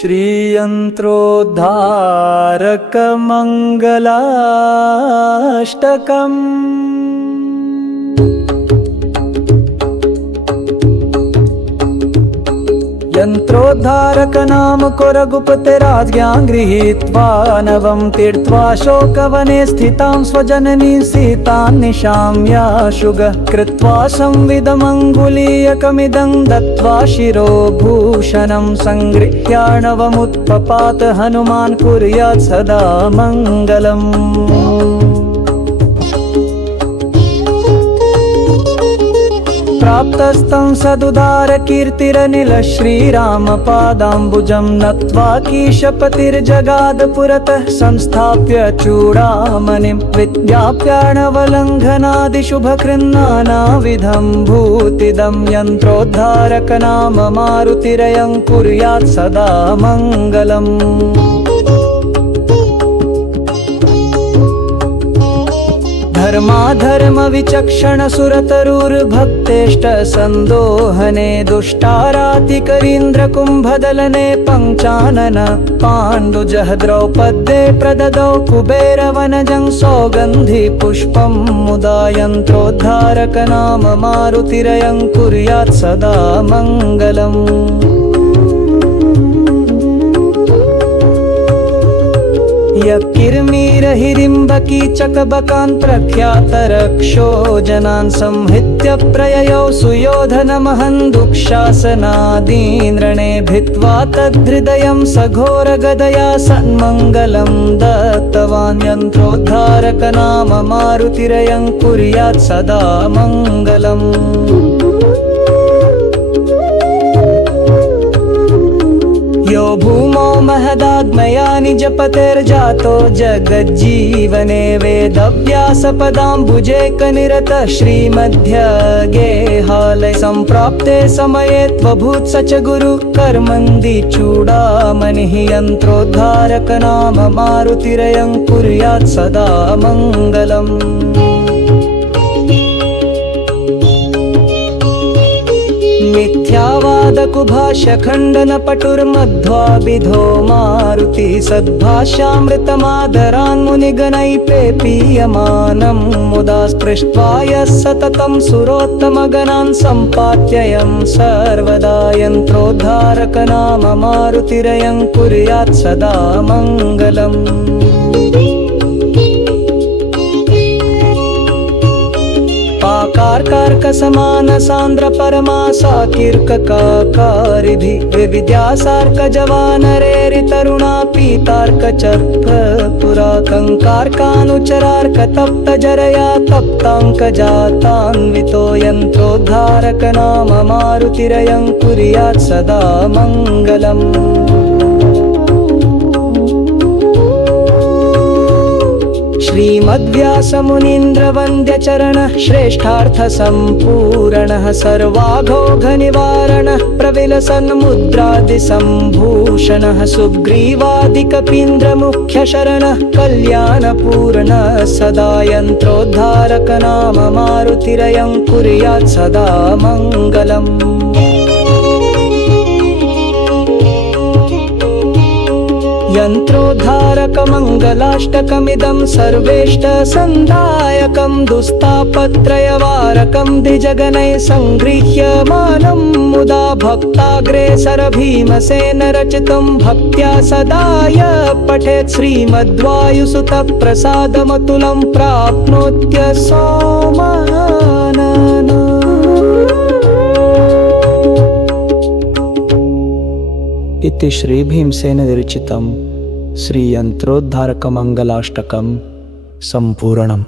श्रीयन्त्रोद्धारकमङ्गलाष्टकम्। यन्त्रोद्धारक नाम को रघुपते राज्ञां गृहीत्वा नवं तीर्त्वा शोकवने स्थितां स्वजननी सीतां निशाम्याशुगः कृत्वा संविदमङ्गुलीयकमिदं दत्त्वा शिरोभूषणं सङ्गृह्यार्णवमुत्पपात हनुमान् कुर्यात् सदा मङ्गलम्। प्राप्तस्तं सदुदारकीर्तिरनिल श्रीरामपादाम्बुजं नत्वा कीशपतिर्जगाद पुरतः संस्थाप्य चूडामणिं विद्याप्यार्णवलङ्घनादिशुभकृन्नानाविधं भूतिदं यन्त्रोद्धारक नाम मारुतिरयं कुर्यात् सदा मङ्गलम्। धर्माधर्म विचक्षण सुरतरुर्भक्तेष्ट संदोहने दुष्टारातिकरीन्द्र कुम्भदलने पंचानन पाण्डुजः द्रौपद्ये प्रददौ कुबेरवनजं सौगन्धि पुष्पं मुदा यन्त्रोद्धारक नाम मारुतिरयं कुर्यात् सदा मङ्गलम्। यक्किर्मीरहिरिम्बकीचकबकान् प्रख्यातरक्षो जनान् संहृत्य प्रययौ सुयोधनमहं दुःशासनादीन् भित्त्वा तद्धृदयं सघोरगदया सन्मङ्गलं दत्तवान् यन्त्रोद्धारक नाम मारुतिरयं कुर्यात् सदा मङ्गलम्। यो भूमौ महदाग्मया निजपतेर्जातो जगज्जीवने वेदव्यासपदाम्बुजेकनिरतः श्रीमध्यगेहालये सम्प्राप्ते समये त्वभूत् स च गुरु कर्मन्दि चूडामणिः यन्त्रोद्धारक नाम मारुतिरयं कुर्यात् सदा मङ्गलम्। मिथ्यावादकुभाष्यखण्डनपटुर्मध्वाभिधो मारुति सद्भाष्यामृतमादरान् मुनिगणैः पेपीयमानं मुदा स्पृष्ट्वा यः सततं सुरोत्तमगणान् सम्पात्ययं सर्वदा यन्त्रोद्धारक नाम मारुतिरयं कुर्यात् सदा मङ्गलम्। कार्कसमान परमासा कीर्ककाकारिभिः विविद्यासार्कजवानरेरितरुणा पीतार्कचर्क पुरा कंकारकानुचरार्क तप्तजरया तप्ताङ्कजातान्वितो यन्त्रोद्धारक नाम मारुतिरयं कुर्यात् सदा मङ्गलम्। श्रीमद्व्यासमुनीन्द्रवन्द्यचरणः श्रेष्ठार्थसम्पूर्णः सर्वाघोघनिवारणः प्रविलसन्मुद्रादिसम्भूषणः सुग्रीवादिकपीन्द्रमुख्यशरणः कल्याणपूर्णः सदा यन्त्रोद्धारक नाम मारुतिरयं कुर्यात् सदा मङ्गलम्। यन्त्रोद्धारकमङ्गलाष्टकमिदं सर्वेष्टसन्धायकं दुस्तापत्रयवारकं द्विजगणैः सङ्गृह्यमानं मुदा भक्ताग्रेसर भीमसेन रचितं भक्त्या सदा यः पठेत् श्रीमद्वायुसुतप्रसादमतुलं प्राप्नोत्यसौमाननम्। इति श्रीभीमसेन विरचितं श्रीयन्त्रोद्धारकमङ्गलाष्टकं सम्पूर्णम्।